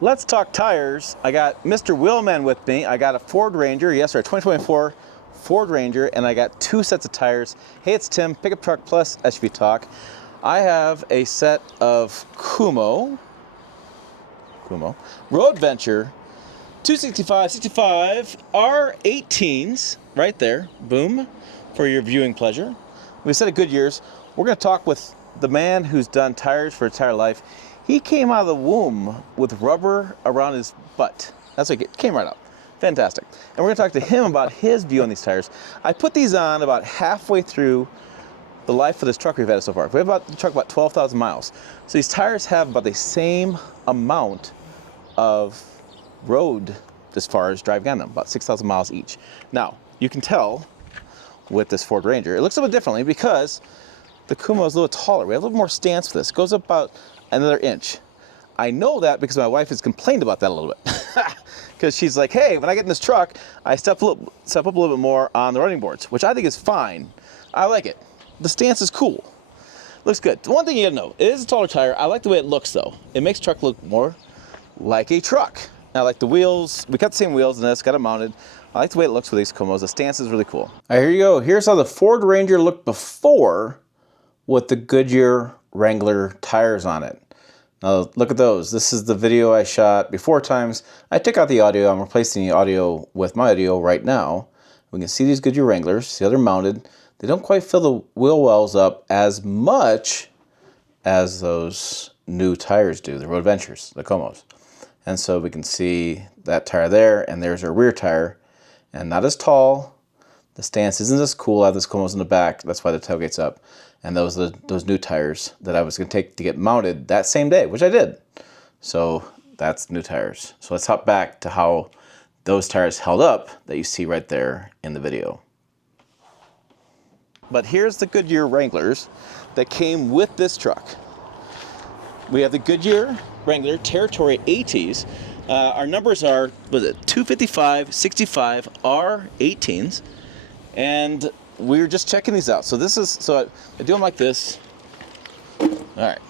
Let's talk tires. I got Mr. Wheelman with me. I got a Ford Ranger, yes sir, 2024 Ford Ranger, and I got two sets of tires. Hey, it's Tim, Pickup Truck Plus SUV Talk. I have a set of Kumho Road Venture 265 R18s, right there, boom, for your viewing pleasure. We set of Goodyears. We're gonna talk with the man who's done tires for his entire life. He came out of the womb with rubber around his butt. That's what it came right out. Fantastic. And we're gonna talk to him about his view on these tires. I put these on about halfway through the life of this truck we've had so far. We have the truck about 12,000 miles. So these tires have about the same amount of road as far as driving on them, about 6,000 miles each. Now, you can tell with this Ford Ranger, it looks a little bit differently because the Kumho is a little taller. We have a little more stance for this. It goes up about another inch. I know that because my wife has complained about that a little bit. Because she's like, hey, when I get in this truck, I step up a little bit more on the running boards, which I think is fine. I like it. The stance is cool. Looks good. The one thing you gotta know, it is a taller tire. I like the way it looks though. It makes the truck look more like a truck. I like the wheels. We got the same wheels in this, got it mounted. I like the way it looks with these Kumhos. The stance is really cool. All right, here you go. Here's how the Ford Ranger looked before with the Goodyear Wrangler tires on it. Now look at those. This is the video I shot before times. I took out the audio. I'm replacing the audio with my audio right now. We can see these Goodyear Wranglers. See how they're mounted. They don't quite fill the wheel wells up as much as those new tires do, the Road Ventures, the Kumhos. And so we can see that tire there, and there's our rear tire, and not as tall. The stance isn't as cool. I have this Kumhos in the back. That's why the tailgate's up. And those are those new tires that I was going to take to get mounted that same day, which I did. So that's new tires. So let's hop back to how those tires held up that you see right there in the video. But here's the Goodyear Wranglers that came with this truck. We have the Goodyear Wrangler Territory ATs. Our numbers are, was it 255, 65, R18s. And we're just checking these out. So this is, so I do them like this. All right.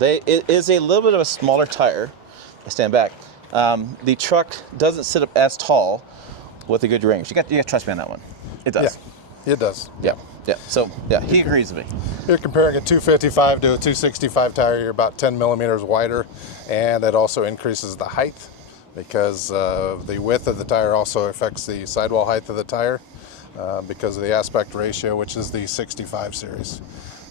It is a little bit of a smaller tire. I stand back. The truck doesn't sit up as tall with the Goodyear Wrangler. You got to trust me on that one. It does. Yeah, it does. Yeah. Yeah. So yeah, he agrees with me. You're comparing a 255 to a 265 tire. You're about 10 millimeters wider, and it also increases the height because the width of the tire also affects the sidewall height of the tire because of the aspect ratio, which is the 65 series.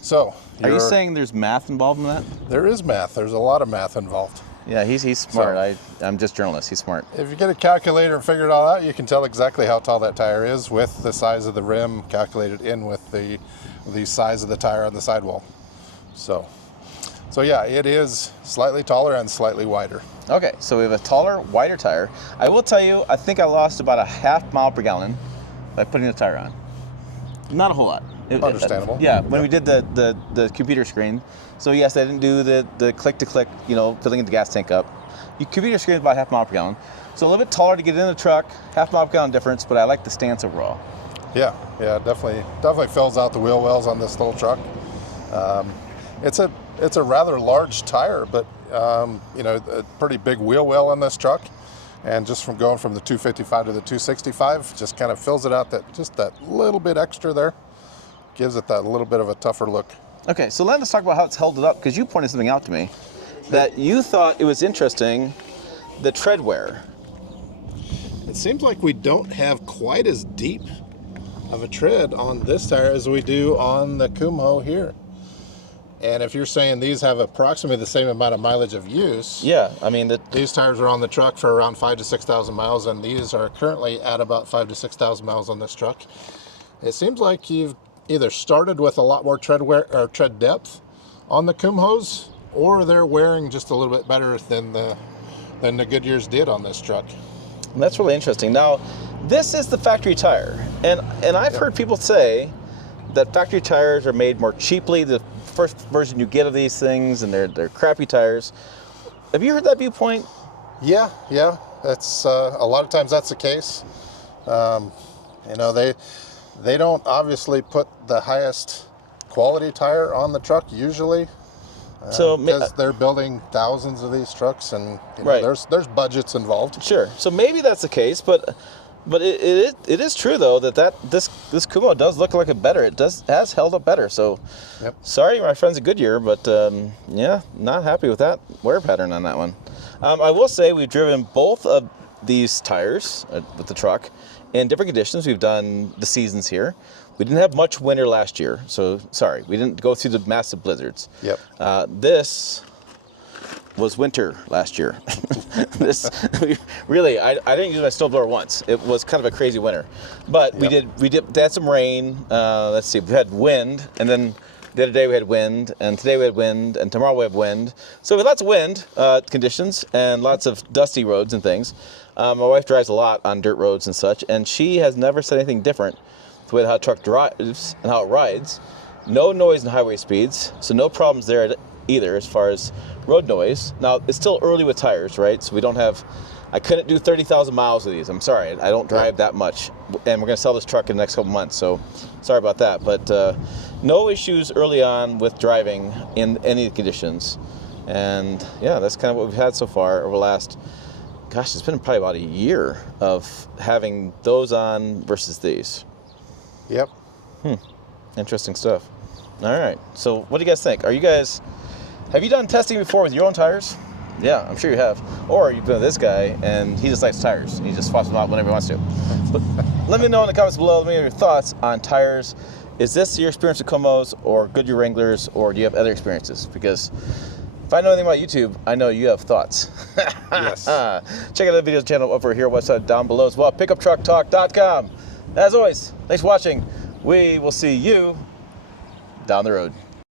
So, are you saying there's math involved in that? There is math. There's a lot of math involved. Yeah, he's smart. So, I'm just a journalist. He's smart. If you get a calculator and figure it all out, you can tell exactly how tall that tire is with the size of the rim calculated in with the size of the tire on the sidewall. So yeah, it is slightly taller and slightly wider. Okay, so we have a taller, wider tire. I will tell you, I think I lost about a half mile per gallon by putting the tire on. Not a whole lot. Understandable. Yeah, when we did the computer screen. So yes, I didn't do the click to click, filling the gas tank up. Your computer screen is about half mile per gallon. So a little bit taller to get in the truck, half mile per gallon difference, but I like the stance overall. Yeah, definitely fills out the wheel wells on this little truck. It's a rather large tire, but a pretty big wheel well on this truck. And just from going from the 255 to the 265, just kind of fills it out, that little bit extra there. Gives it that little bit of a tougher look. Okay, so let's talk about how it's held it up, because you pointed something out to me that you thought it was interesting, the tread wear. It seems like we don't have quite as deep of a tread on this tire as we do on the Kumho here. And if you're saying these have approximately the same amount of mileage of use, yeah, I mean these tires are on the truck for around 5,000 to 6,000 miles, and these are currently at about 5,000 to 6,000 miles on this truck. It seems like you've either started with a lot more tread wear or tread depth on the Kumhos, or they're wearing just a little bit better than the Goodyears did on this truck. And that's really interesting. Now, this is the factory tire, and I've heard people say that factory tires are made more cheaply. The first version you get of these things, and they're crappy tires. Have you heard that viewpoint? Yeah. That's a lot of times that's the case. They don't obviously put the highest quality tire on the truck usually. So because they're building thousands of these trucks, and you know, Right. there's budgets involved. Sure. So maybe that's the case, but it is true though that this Kumho does look like a better. It has held up better. So Yep. sorry, my friends at Goodyear, but yeah, not happy with that wear pattern on that one. I will say we've driven both of these tires with the truck in different conditions. We've done the seasons here. We didn't have much winter last year, so sorry, we didn't go through the massive blizzards. Yep. This was winter last year. This really, I didn't use my snowblower once. It was kind of a crazy winter, but Yep. we had some rain. Let's see, we had wind, and then the other day we had wind, and today we had wind, and tomorrow we have wind. So we had lots of wind conditions and lots of dusty roads and things. My wife drives a lot on dirt roads and such, and she has never said anything different with how a truck drives and how it rides. No noise in highway speeds, so no problems there either as far as road noise. Now, it's still early with tires, right? So we don't have, I couldn't do 30,000 miles with these. I'm sorry, I don't drive that much. And we're gonna sell this truck in the next couple months, so sorry about that. But no issues early on with driving in any conditions. And yeah, that's kind of what we've had so far over the last, gosh, it's been probably about a year of having those on versus these. Yep. Interesting stuff. All right, so what do you guys think? Have you done testing before with your own tires? Yeah, I'm sure you have. Or you've been with this guy and he just likes tires. He just swaps them out whenever he wants to. But let me know in the comments below, let me know your thoughts on tires. Is this your experience with Kumhos or Goodyear Wranglers, or do you have other experiences? Because if I know anything about YouTube, I know you have thoughts. Yes. Check out the videos channel over here, website down below as well, pickuptrucktalk.com. As always, thanks for watching. We will see you down the road.